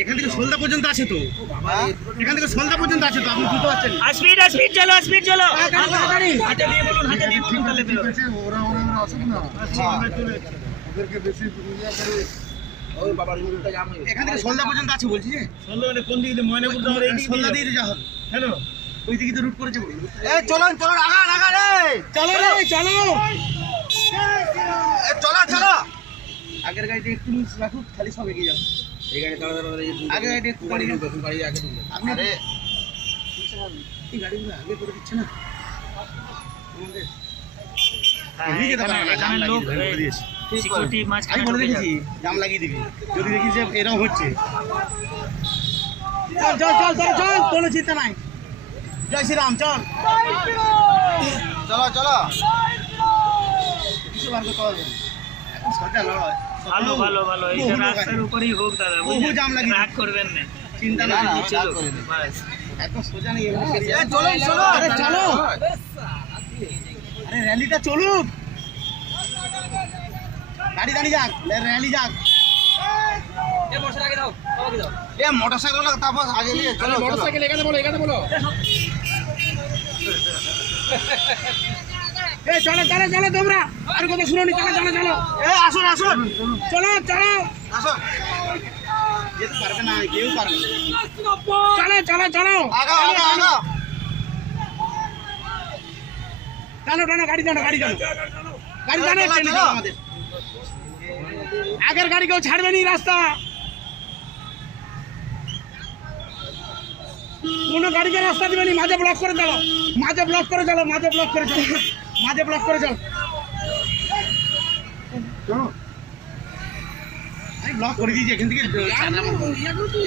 এখান থেকে সলদা পর্যন্ত আছে তো, এখান থেকে সলদা পর্যন্ত আছে তো, আপনি বুঝতে পারছেন। স্পিড চলো, স্পিড চলো। হাতে দিয়ে বলুন, হাতে দিয়ে বলুন, তাহলে বেরোবে। এখান থেকে সলদা পর্যন্ত আছে বলছি যে। সন্ধ্যা মানে কোন দিকে ময়নাপুর যাওয়ার এই দিকে সলদা দিয়ে যাওয়া হবে। কেন? ওই দিকে তো রুট করেছে বলে। চলুন চলুন আগান আগান চলো রে, চলো। চলো চলো। আগের গাড়িতে একটু মিস রাখুক, খালি সব এগিয়ে যাবে। এই গাড়ি তাড়াতাড়ি আগের গাড়িতে একটু গাড়ি ঢুকবে, গাড়ি আগে ঢুকবে। আপনি আরে এই গাড়িগুলো আগে করে দিচ্ছে না আমাদের। এখানে লোক সিকিউরিটি আমি মাঝখানে বলে ঢুকে রেখেছি জাম লাগিয়ে দিবি যদি দেখি যে এরকম হচ্ছে। চল চল চল চল চল, কোনো চিন্তা নাই। জয় শ্রীরাম, চল। চলো চলো। কিছু বার করতে পারবে না। এখন সরকার লড়াই। ভালো ভালো ভালো, এইটা রাস্তার উপরেই হোক দাদা, বহু জাম লাগিয়ে রাগ করবেন না, চিন্তা না, নাই। না, চলো রাগ করিনি। বাস। এত সোজা নেই এগুলো। চলুন চলো। আরে চলো, আরে র্যালিটা চলুক, গাড়ি দাঁড়িয়ে যাক, র্যালি যাক। এ মোটরসাইকেল তারপর আগে নিয়ে চলো মোটরসাইকেল এখানে বলো, এখানে বলো। এ চলো চলো চলো তোমরা, আর কথা শুনোনি, চলো চলো চলো। এ আসুন আসুন চলো চলো, আসুন। যেতে পারবে না, কেউ পারবে না। চলো চলো চলো, আগা আগা আগা। টানো টানো, গাড়ি টানো, গাড়ি টানো, গাড়ি টানো, চলো, ট্রেনে চলো। যাবো আমাদের। আগের গাড়ি কেউ ছাড়বে নি রাস্তা, কোনো গাড়িকে রাস্তা দিবে নি, মাঝে ব্লক করে চলো, মাঝে ব্লক করে চলো, মাঝে ব্লক করে চলো, মাঝে ব্লক করে চলো। আমি ব্লক করে দিয়েছি, এখান থেকে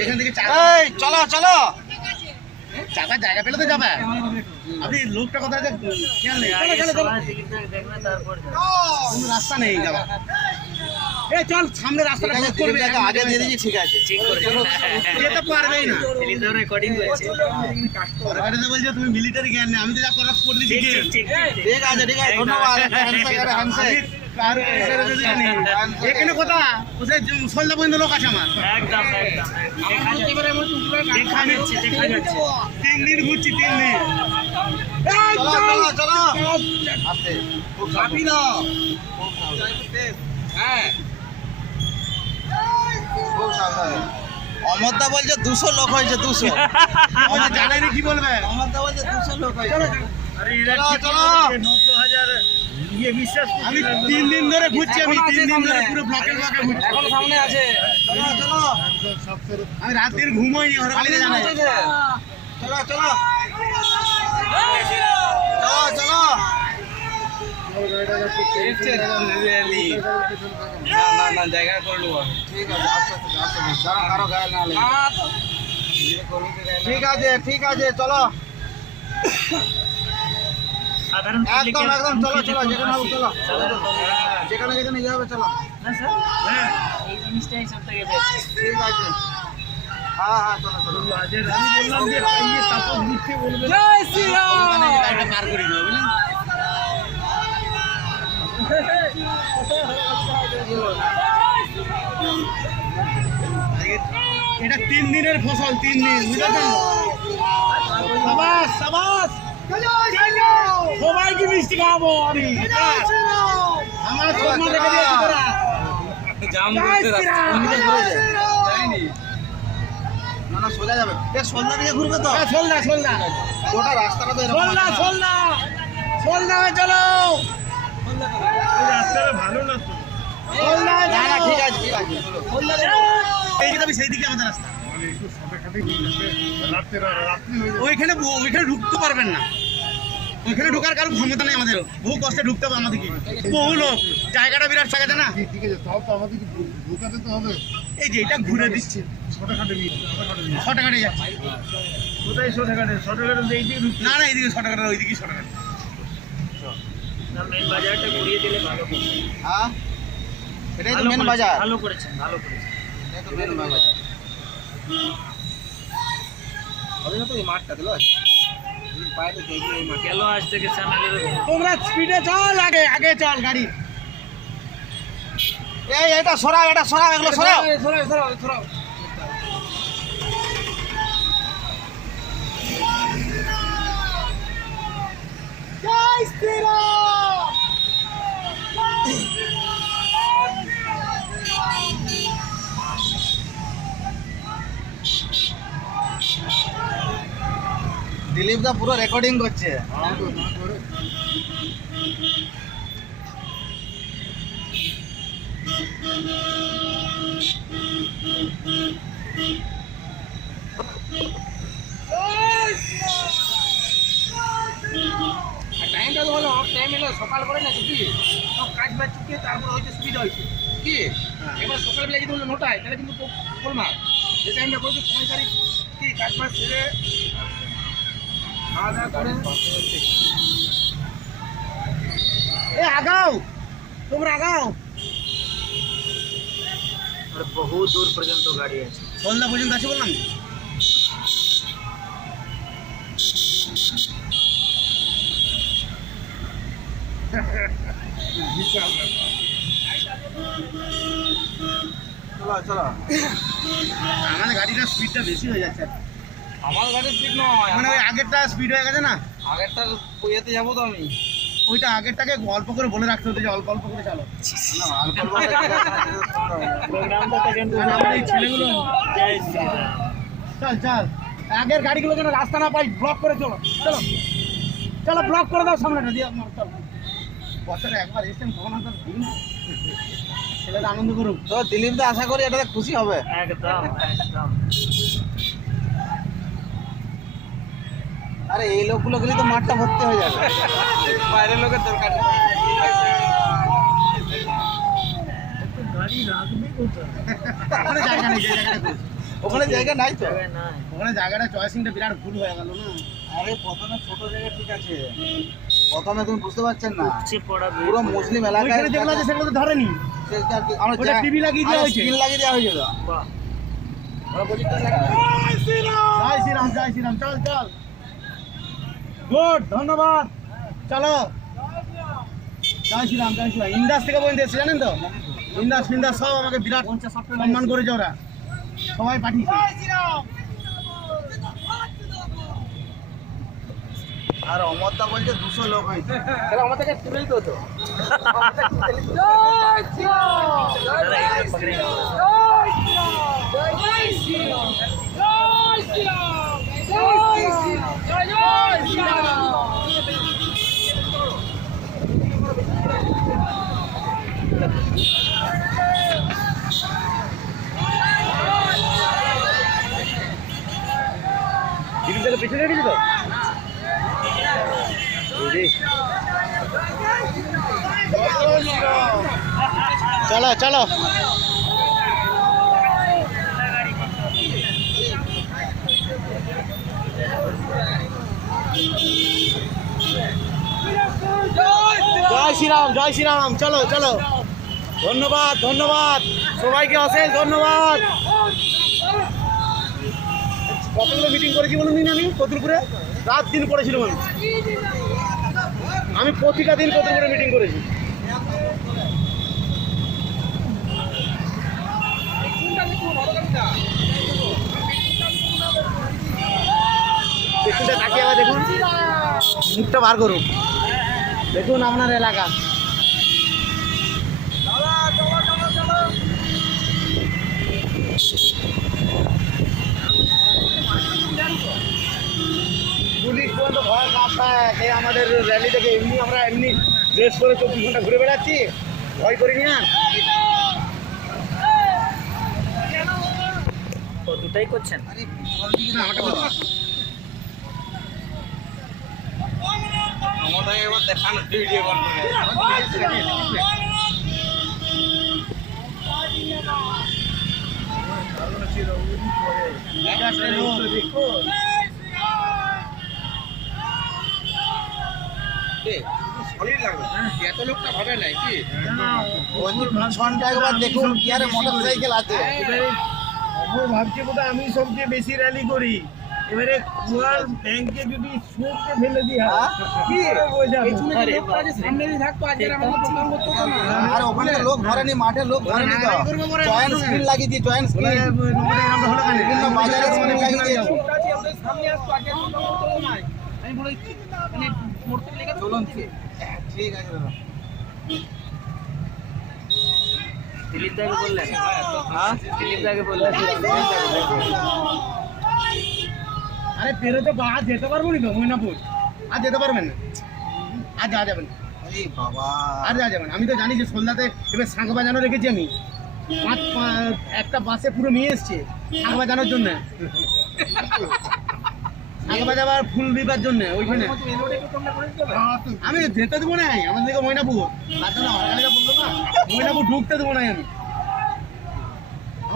এখান থেকে এই চলো চলো। চাকার জায়গা পেলে তো যাবে। আপনি লোকটা কোথায় যে খেয়াল নেই। চলো চলো চলো, সবাই টিকিটটা দেখবে তারপর যাবে। কোনো রাস্তা নেই যাওয়া। এই চল, সামনে রাস্তাটা ব্লক করবে, আগে দিয়ে দিয়েছি ঠিক আছে। ঠিক করে যেতে পারবেই না। এলিজা রেকর্ডিং করছে। সরকারে তো বলছে তুমি মিলিটারি জ্ঞান নেই, আমি তো যা করার করে দিচ্ছি। ঠিক ঠিক ঠিক ঠিক। ঠিক আছে ঠিক আছে ধন্যবাদ। হ্যান্ডশেক আরে হ্যান্ডশেক। এখানে কথা সলদা পর্যন্ত লোক আছে আমার। একদম একদম দেখা যাচ্ছে, দেখা যাচ্ছে। 3 দিন ঘুরছি, 3 দিন। চলো চলো চলো। আস্তে খুব চাপি না। হ্যাঁ খুব সাবধানে। অমরদা বলছে 200 লোক হয়েছে 200। আমাদের জানাই না কি বলবে। অমরদা বলছে 200 লোক হয়েছে। আরে এরা চলো, কি চলো। বলছে, 900,000 ইয়ে বিশ্বাস করছি আমি না। 3 দিন ধরে ঘুরছি, আমি 3 দিন ধরে পুরো ব্লকের ব্লকে ঘুরছি। এখন সামনে আছে। চলো চলো। আমি রাত দিন ঘুমোইনি, হরকালিকে জানাই। চলো চলো। চলো চলো। না না জায়গা করে নেবো। ঠিক আছে আস্তে আস্তে আস্তে যারা কারো গায়ে না লাগে। ঠিক আছে ঠিক আছে চলো। সাধারণ একদম public-এর একদম চলো মুখে চলো দেখুন যেখানে হবে হাসি। চলো। সাধারণ public- যেখানে যেখানে ইয়ে হবে চলো। না স্যার, হ্যাঁ, এই জিনিসটাই সব থেকে বেস্ট। ঠিক আছে। হ্যাঁ হ্যাঁ চলো চলো। আজকে আমি বললাম যে ইয়ে তারপর মিথ্যে বলবে না। ওখানে যে গাড়িটা পার করে দিও, বুঝলেন? এটা 3 দিনের ফসল, 3 দিন, বুঝেছেন? সাবাস সাবাস, সবাইকে মিষ্টি খাওয়াবো আমি। আমার স্বপ্ন দেখে দিয়েছি তোরা। জয় শ্রীরাম। যায়নি। না না সোজা যাবে। এ সন্ধ্যা দিকে ঘুরবে তো। হ্যাঁ, সোলদা সোলদা গোটা রাস্তাটা তো এরকম সোলদা আছে না। সোলদা সোলদা হয়ে চলো, এই রাস্তাটা ভালো না তো। সোলদা হয়ে না না চলো। ঠিক আছে ঠিক আছে চলো। এইদিকে যাবি, সেই দিকে আমাদের রাস্তা। রাত্রি হয়ে ওইখানে ওইখানে ঢুকতে পারবেন না, ওইখানে ঢোকার কারো ক্ষমতা নেই আমাদের, বহু কষ্টে ঢুকতে হবে আমাদেরকে, বহু লোক, জায়গাটা বিরাট জায়গা না। ঠিক আছে তাও তো আমাদেরকে ঢোকাতে তো হবে। এই যে এটা ঘুরে দিচ্ছে, ছোটখাটো মিল, ছোটখাটো মিল। শর্টকাটে যাচ্ছে। কোথায় ছোটখাটো? ছোটখাটো তো এইদিকে ঢুকতে না না, এইদিকে শর্টকাটে, ওইদিকে শর্টকাটে। না, মেন বাজারটা ঘুরিয়ে দিলে ভালো করবে। হ্যাঁ এটাই তো ভালো মেন করেছেন, বাজার। ভালো করেছেন, ভালো করেছেন। এটাই তো মেন বাজার। হবে না তো এই মাঠটা দিলো। বাইরে দেখি এই মাঠ। গেল আজ থেকে চ্যানেলের তোমরা স্পিডে চল, আগে আগে চল গাড়ি। এই এটা সরাও এটা সরাও এগুলো সরাও। দিলীপ দা পুরো রেকর্ডিং করছে। টাইমটা তো হলো টাইম এলো সকাল করে না কি সব কাজ বাজ চুকিয়ে তারপর হয়তো সুবিধা হয়েছে কি এবার সকালবেলা যদি হলো 9টায় তাহলে কিন্তু গোলমাল যে টাইমটা করেছে 5 তারিখ কি কাজ বাজ সেরে খাওয়া দাওয়া করে এ আগাও, তোমরা আগাও। বহু দূর পর্যন্ত গাড়ি আছে। সন্ধ্যা পর্যন্ত আছে বললাম। চলো চলো। আমাদের গাড়িটার স্পিডটা বেশি হয়ে যাচ্ছে। আমার গাড়ি ঠিক নয় মানে ওই আগেরটা স্পিড হয়ে গেছে না, আগেরটা ইয়েতে যাবো তো আমি ওইটা আগেরটাকে অল্প করে বলে রাখতে হতো যে অল্প অল্প করে চালো। মানে আমাদের এই ছেলেগুলো চল চল আগের গাড়িগুলো যেন রাস্তা না পাই ব্লক করে চলো চলো চলো ব্লক করে দাও সামনেটা দিয়ে আপনার চল। বছরে একবার এসেছেন কখন আপনার দিন ছেলেরা আনন্দ করুক। তো দিলীপ দা আশা করি এটাতে খুশি হবে। একদম একদম আরে এই লোকগুলো গেলে তো মাঠটা ভর্তি হয়ে যাবে। বাইরের লোকের দরকার নেই ওখানে জায়গা নেই, যে জায়গাটা খুঁজ। ওখানে জায়গা নাই তো। ওখানে জায়গাটা চয়েসিংটা বিরাট ভুল হয়ে গেল না। আরে প্রথমে ছোট জায়গা ঠিক আছে, প্রথমে তুমি বুঝতে পারছেন না পুরো মুসলিম এলাকায় ওইখানে যেগুলো আছে সেগুলো তো ধরেনি, ওটা টিভি লাগিয়ে দেওয়া হয়েছে। স্ক্রিন লাগিয়ে দেওয়া হয়েছে তো। জয় শ্রীরাম জয় শ্রীরাম, চল চল গুড ধন্যবাদ চলো। জয় শ্রীরাম জয় শ্রীরাম। ইন্দাস থেকে পর্যন্ত এসেছে জানেন তো, ইন্দাস ফিন্দাস সব আমাকে বিরাট সম্মান করেছে, ওরা সবাই পাঠিয়েছে। আর অমরদা বলছে 200 লোক হয়েছে। তাহলে আমার থেকে তুলেই তো হতো দিদিটাকে পিছনে রেখেছি তো। চলো চলো জয় শ্রীরাম জয় শ্রীরাম, চলো চলো। ধন্যবাদ ধন্যবাদ সবাইকে, অশেষ ধন্যবাদ। কতগুলো মিটিং করেছি বলুন দিন, আমি কতুলপুরে রাত দিন করেছিলাম। আমি প্রতিটা দিন কতুলপুরে মিটিং করেছি। পেছনটা তাকিয়ে আবার দেখুন, মুখটা বার করুন, দেখুন আপনার এলাকা। পুলিশ পর্যন্ত ভয় কাঁপায় সে আমাদের র্যালি থেকে। আমরা এমনি ড্রেস করে 24 ঘন্টা ঘুরে বেড়াচ্ছি, ভয় করিনি আর। দুটাই করছেন না, আমারটা বলো। আমাদের এবার দেখানো ভিডিও এত লোকটা হবে না কি ঘন্টা একবার দেখুন কি আরে মোটরসাইকেল আছে। ও ভাবছে বোধহয় আমি সবচেয়ে বেশি র্যালি করি। এবারে কুয়ার ব্যাংকে যদি সুদকে ফেলে দিই কি করে বোঝাবো? সামনে দিয়ে থাকতো আজকে আমাদের প্রোগ্রাম করতে হতো না আর ওখানে তো লোক ধরেনি, মাঠে লোক ধরেনি তো। জয়েন্ট স্ক্রিন লাগিয়ে দিয়ে, জয়েন্ট স্ক্রিন বিভিন্ন বাজারে স্ক্রিন লাগিয়ে দিয়েছে। সামনে আসতো আজকে প্রোগ্রাম করতে হতো না। আমি বলে মানে মরতে লেগে চলুন ঠিক আছে দাদা। দিলীপ দাকে বললেন, হ্যাঁ দিলীপ দাকে বললেন আরে পেরোতে আজ যেতে পারবো নি তো ময়নাপুর, আজ যেতে পারবেন না, আজ যাওয়া যাবে না, এই বাবা আর যাওয়া যাবে না। আমি তো জানি যে সন্ধ্যাতে এবার শাঁখ বাজানো রেখেছি আমি, একটা বাসে পুরো নিয়ে এসছে শাঁখ বাজানোর জন্য, শাঁখ বাজাবার ফুল দিবার জন্য ওইখানে। মেন রোডে একটু তোমরা করে দিতে হবে। আমি যেতে দেবো না, আমাদের দিকে ময়নাপুর, তার জন্য হরকালিকা বললো না, ময়নাপুর ঢুকতে দেবো না আমি,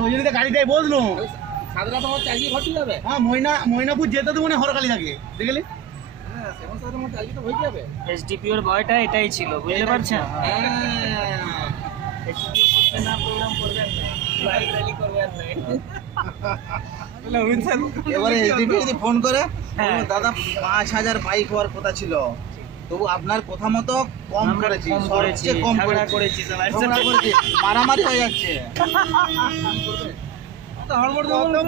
ওই জন্য তো গাড়িটাই বসলো। সাদরা তোমার চালিয়ে ঘর চলে যাবে। হ্যাঁ ময়নাপুর যেতে দেবো না হরকালিকাকে, দেখলি? হ্যাঁ, সেমন সাদরা তোমার চালিয়ে তো হয়ে যাবে। এসডিপিওর ভয়টা এটাই ছিল, বুঝতে পারছেন? হ্যাঁ। এসডিপিও করতে না প্রোগ্রাম করবেন না, বাইক র্যালি করবেন না। এবারে এসডিপি যদি ফোন করে হ্যাঁ। বলবো, দাদা 5,000 বাইক হওয়ার কথা ছিল, তবু আপনার কথা মতো কম আমরা করেছি, কম করেছি, সবচেয়ে কম ঝগড়া করেছি, করেছি সবার ঝগড়া সাথে। করেছি, মারামারি হয়ে যাচ্ছে। কত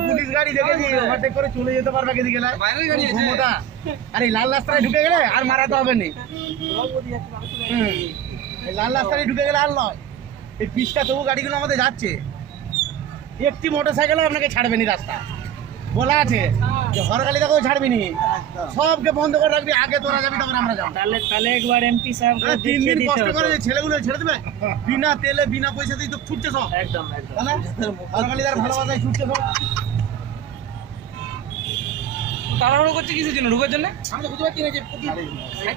পুলিশ গাড়ি দেখেছি ওভারটেক করে চলে যেতে পারবে এদিকে গেলে, বাইরের গাড়ি আছে। ক্ষমতা। আর এই লাল রাস্তায় ঢুকে গেলে আর মারাতে হবে না, এই লাল রাস্তায় ঢুকে গেলে আর নয়, এই পিচটা তবু গাড়িগুলো আমাদের যাচ্ছে, একটি মোটর সাইকেলও আপনাকে ছাড়বে নি, রাস্তা বলা আছে যে হরকালিকাকেও ছাড়বি নি, সবকে বন্ধ করে রাখবি, আগে তোরা যাবি তখন আমরা যাবো। তাহলে একবার এমপি সাহেবকে 3 দেখিয়ে দিন দিতে কষ্ট করে হতো। যে ছেলেগুলো ছেড়ে দেবে, বিনা তেলে বিনা পয়সাতেই তো ছুটছে সব, একদম একদম। তাই না? হরকালিকার ভালোবাসায় ছুটছে সব। তাড়াহুড়ো করছে কিসের জন্য? ঢুকার জন্য? আমি তো বুঝতে পারছি না যে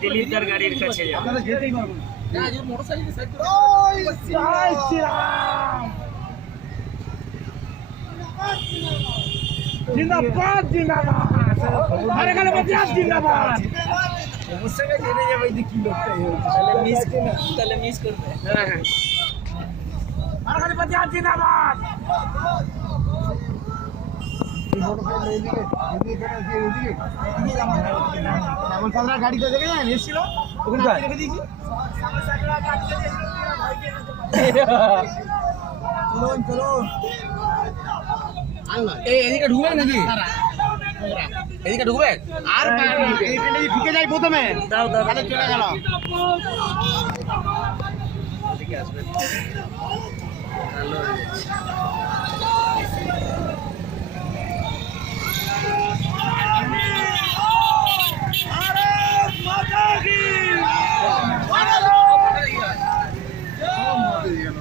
দিলীপদার গাড়ির কাছে যাবে। আপনারা যেতেই পারবো না। না, যে মোটরসাইকেল সাইড করে জয় শ্রীরাম, জিন্দাবাদ জিন্দাবাদ, হরকালিকা জিন্দাবাদ। তাহলে মিস করবে। হরকালিকা জিন্দাবাদ। শ্যামল সালরা গাড়িতে দেখে যান এসেছিল, ওখানে আটকে রেখে দিয়েছি। চলুন চলুন, এই এদিকে ঢুকবে নাকি? এদিকে ঢুকবে? আর এইখানে যদি ঢুকে যাই প্রথমে, দাও দাও। তাহলে চলে গেল। ভালো হয়ে যাচ্ছে।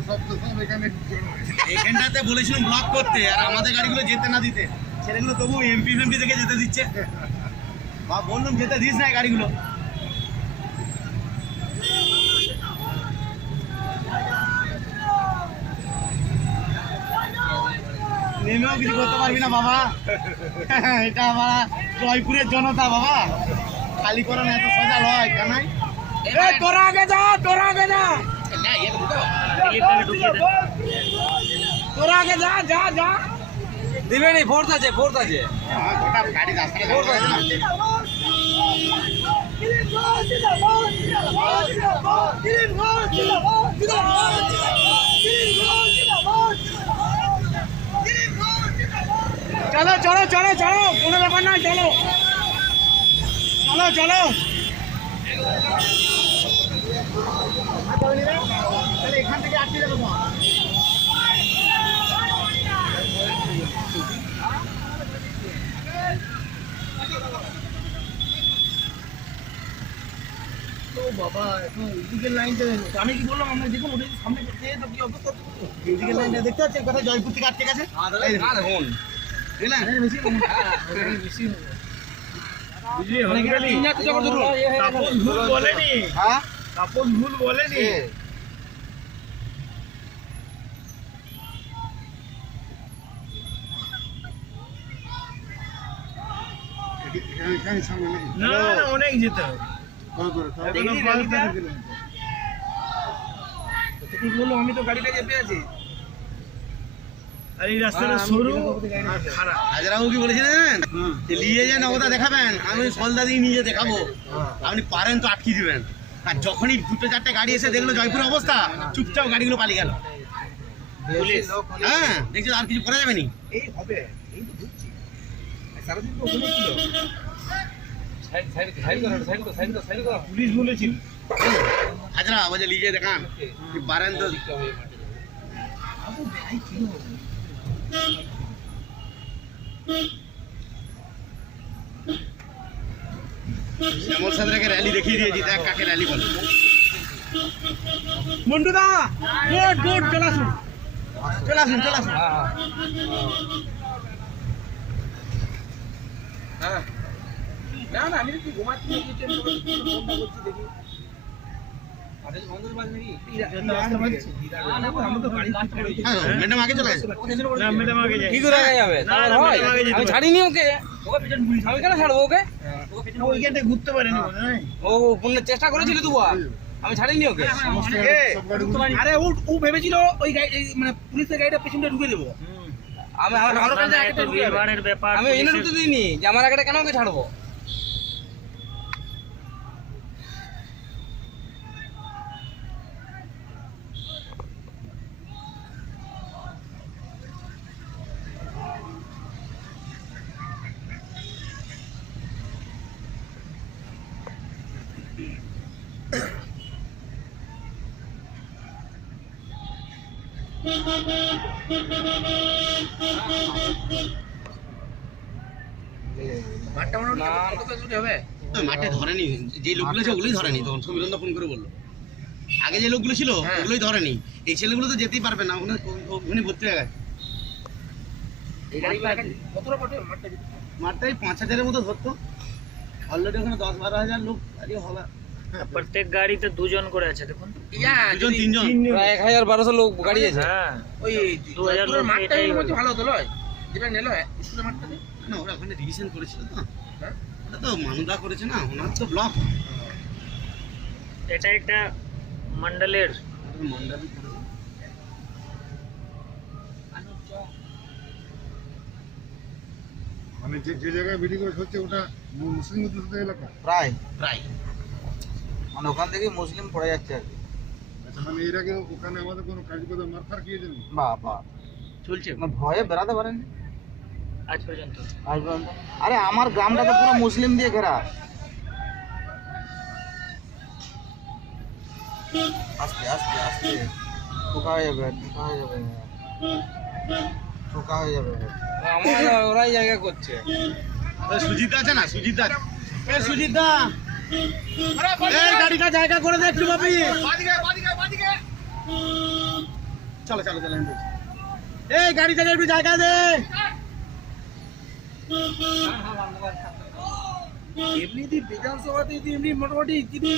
এখানটাতে বলেছিলাম ব্লক করতে, আর আমাদের গাড়িগুলো যেতে না দিতে, ছেলেগুলো তবু এমপি ফেমপি থেকে যেতে দিচ্ছে, বা বললাম যেতে দিস না এই গাড়িগুলো। নেমেও কিছু করতে পারবি না বাবা, এটা আমার জয়পুরের জনতা বাবা, খালি করে না, এত সোজা লয় কানাই। তোরা আগে যা, তোরা আগে যা। না, এর ঢুকো। দিলীপদাকে ঢুকিয়ে দেন। তোরা আগে যা, যা, যা। দিবে নি, ফোর্স আছে, ফোর্স আছে। আমার গোটা গাড়ি রাস্তায় দাঁড় করে না। চলো চলো চলো চলো, কোনো ব্যাপার নয়, চলো চলো চলো। তাহলে এখান থেকে আটকে যাবো তোমার। ও বাবা, এখন এদিকের লাইনটা আমি কি বললাম, আমরা দেখুন ওদের সামনে করতে তো কি অবস্থা, এদিকের লাইনটা দেখতে পাচ্ছেন কথা, জয়পুর থেকে আটকে গেছে। এই দেখুন, দেখলেন? বেশি কাপড় ভুল বলেনি, হ্যাঁ কাপড় ভুল বলেনি। না না, অনেক যেতে হবে। ঠিক বললো, আমি তো গাড়িটা যেতে আছি। আর এই রাস্তাটা সরু আর খারাপ। হাজরাবাবু কি বলেছিলেন জানেন? যে নিয়ে যান ওটা দেখাবেন, আমি সলদা দিয়ে নিজে দেখাবো, আপনি পারেন তো আটকে দিবেন। আর যখনই দুটো চারটে গাড়ি এসে দেখলো জয়পুর অবস্থা, চুপচাপ গাড়িগুলো পালিয়ে গেল। পুলিশ হ্যাঁ, দেখছো আর কিছু করা যাবে নি। এই হবে, এই তো ঢুকছি। সারাদিন তো ওখানে ছিল। সাইড করো। পুলিশ বলেছিল হাজরা বলছে লিজে দেখান, কি পারেন তো। শ্যামল সাদরাকে র্যালি দেখিয়ে দিয়েছি, দেখ কাকে র্যালি বলে। মন্টুদা গুড গুড, চলে আসুন চলে আসুন চলে আসুন। হ্যাঁ না না, আমি তো ঘুমাচ্ছি না, কিছু আমি ফোনটা করছি দেখি। আরে বন্ধুর বাজ নাকি আমি তো গাড়ি ম্যাডাম আগে চলে গেছে। না ম্যাডাম আগে যাই। কি করে যাবে? না, না, ম্যাডাম আগে যেতে আমি পারে। ছাড়িনি ওকে, আমি কেন ছাড়বো ওকে? ওইখানটা ঘুরতে পারেনি মনে হয়। ও পুনের চেষ্টা করেছিল তো, আমি ছাড়িনি ওকে। আরে ও ভেবেছিল ওই মানে পুলিশের গাড়িটা পেছনটা ঢুকে দেবো। আমি আমার কাছে এত ভিড়ভাড়ের ব্যাপার, আমি এনে ঢুকতে দিইনি যে আমার আগে কেন ওকে ছাড়বো। মাঠে ধরেনি, যে লোকগুলো আছে ওগুলোই ধরেনি, তখন সমীরন্দা ফোন করে বললো। আগে যে লোকগুলো ছিল ওগুলোই ধরেনি, এই ছেলেগুলো তো যেতেই পারবে না, ওখানে ভর্তি হয়ে গেছে। মাঠটাই 5,000-এর মতো ধরতো, অলরেডি ওখানে 10-12 হাজার লোক গাড়ি হবে। প্রত্যেক গাড়িতে দুজন করে আছে দেখুন। দুজন তিনজন, 1000-1200 লোক গাড়ি আছে। হ্যাঁ, ওই 2000 লোক মাঠটা এটাই এর মধ্যে হলো। ভালো হতো লয়, যেটা নিল স্কুলের মাঠটা। না ওরা ওখানে রিভিশন করেছিল তো, হ্যাঁ? ওটা তো মানুদা করেছে না, ওনার তো ব্লক এটা একটা মন্ডলের মন্ডল। মানে যে জায়গায় বিডি করে হচ্ছে ওটা মুসলিম অধ্যুষিত এলাকা। প্রায় প্রায় মানে ওখান থেকে মুসলিম পড়ে যাচ্ছে আর কি। আচ্ছা মানে এর আগে ওখানে আমাদের কোনো কাজকর্ম মারফার খেয়েছেন? বাবা চলছে। ভয়ে বেড়াতে পারেন আজ পর্যন্ত। আজ পর্যন্ত। আরে আমার গ্রামটা তো পুরো মুসলিম দিয়ে ঘেরা। আস্তে আস্তে আস্তে ঠোকা হয়ে যাবে, ঠোকা হয়ে যাবে, ঠোকা হয়ে যাবে। আমার ওরাই জায়গা করছে। সুজিত আছে না, সুজিত আছে। এ সুজিত দা, এই গাড়িটা জায়গা করে দে একটু বাপি। চলো চলো চলো, এই গাড়িটাকে একটু জায়গা দে। এমনি বিধানসভাতে যদি এমনি মোটামুটি যদি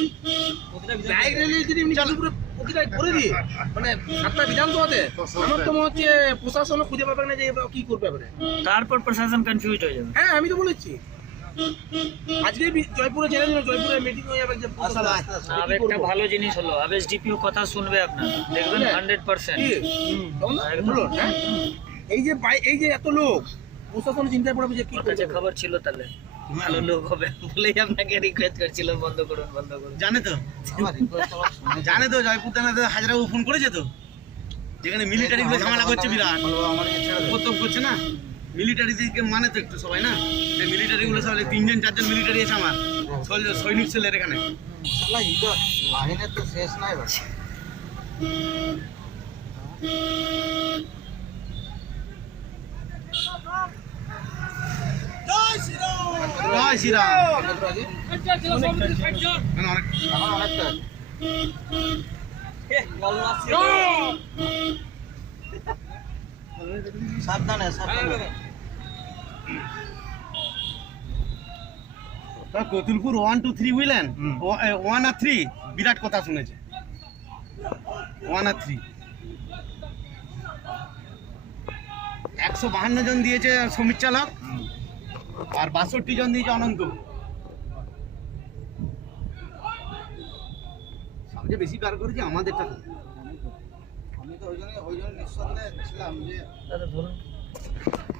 লাইক রেলি যদি এমনি পুরো প্রতিটা করে দিই, মানে 7টা বিধানসভাতে, আমার তো মনে হচ্ছে প্রশাসনও খুঁজে পাবে না যে এবার কি করবে এবারে। তারপর প্রশাসন কনফিউজ হয়ে যাবে। হ্যাঁ আমি তো বলেছি আজকে জয়পুরে জেলা দিল, জয়পুরে মিটিং হয়ে যাবে যে প্রশাসন আর একটা ভালো জিনিস হলো, আব এসডিপিও কথা শুনবে আপনার, দেখবেন 100%। কি হলো, হ্যাঁ? এই যে এত লোক, প্রশাসন চিন্তায় পড়বে যে কি ওর কাছে করবে। খবর ছিল তাহলে ভালো লোক হবে বলেই আপনাকে রিকোয়েস্ট করছিল বন্ধ করুন বন্ধ করুন। জানে তো, আমার রিকোয়েস্ট আবার শুনে জানে তো জয়পুর থানাতে হাজারাবাবু ফোন করেছে তো, যেখানে মিলিটারি গুলো ঝামেলা করছে বিরাট, আমার ছেড়ে দেবে। উপদ্রব করছে না। মিলিটারি দিকে মানে তো একটু সবাই না, মিলিটারি গুলো সবাই 3-4জন মিলিটারি আছে আমার, সৈনিক ছেলের এখানে। শালা এটা বাহিনীর তো শেষ নাই এবার। জয় শ্রীরাম। মানে অনেক এখন অনেকটা আছে। সাবধানে সাবধানে। কতুলপুর 1, 2, 3 বুঝলেন, 1 আর 3 বিরাট কথা শুনেছে। 1 আর 3 152 জন দিয়েছে সমীর চালক, আর 62 জন দিয়েছে অনন্ত। সবচেয়ে বেশি পার করেছে আমাদেরটা। আমি তো ওই জন্য নিঃসন্দেহে ছিলাম যে দাদা ধরুন,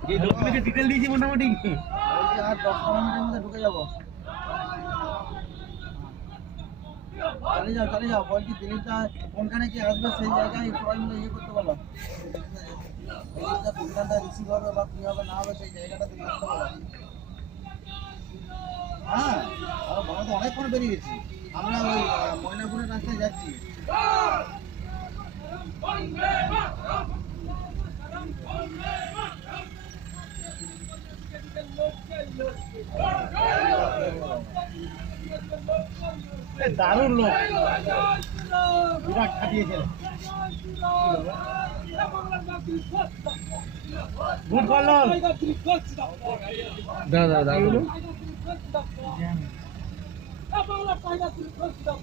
যে লোকগুলোকে ডিটেল দিয়েছি মোটামুটি ওই যে আর 10-15 মিনিটের মধ্যে ঢুকে যাবো। চালিয়ে যাও বলছি দিলীপদা কোনখানে কি আসবে সেই জায়গায় সবাই মিলে ইয়ে করতে বলো। দিলীপদা কোনখানটা রিসিভ হবে বা কী হবে না হবে সেই জায়গাটাতে করতে বলো। হ্যাঁ আমরা তো অনেকক্ষণ বেরিয়ে গেছি, আমরা ওই ময়নাপুরের রাস্তায় যাচ্ছি। দারুণ লোক, বিরাট খাটিয়েছিল। গুড কল্লোল।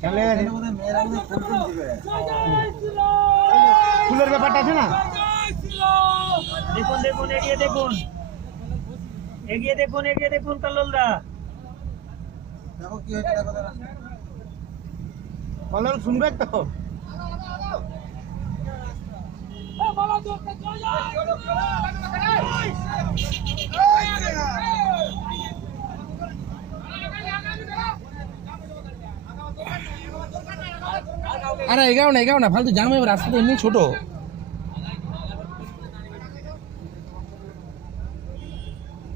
খেলে গেছে। এখানে বোধহয় মেয়েরা বোধহয় ফোন তুলতে পারে। ফুলের ব্যাপারটা আছে না, দেখুন দেখুন, এগিয়ে দেখুন, এগিয়ে দেখুন, এগিয়ে দেখুন কল্লোলদা। দেখো কি হয়েছে, দেখো দাঁড়া। কল্লোল শুনবে তো। আরে এগাও না ফালতু জানো, রাস্তাটা এমনি ছোট।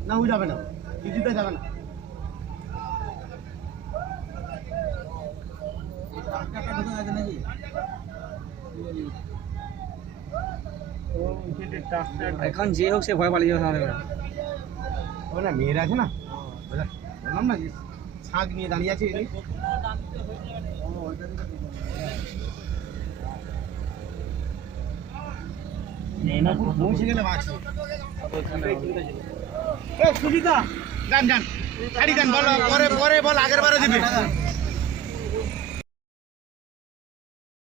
না ও যাবে না, কিছুতে যাবে না। টাকা ঢুকে গেছে নাকি? এখন যে হোক সে ভয় পালিয়ে যাবে আমাদের। ও না মেয়েরা আছে না, বললাম না যে শাক নিয়ে দাঁড়িয়ে আছে এদিকে। ও, ওইটা দিকে ঢুকে গেছে। পৌঁছে গেলে বাঁচি। সুজিতা যান যান, ছাড়ি দেন, বলো পরে পরে বল, আগের বারে দিবে।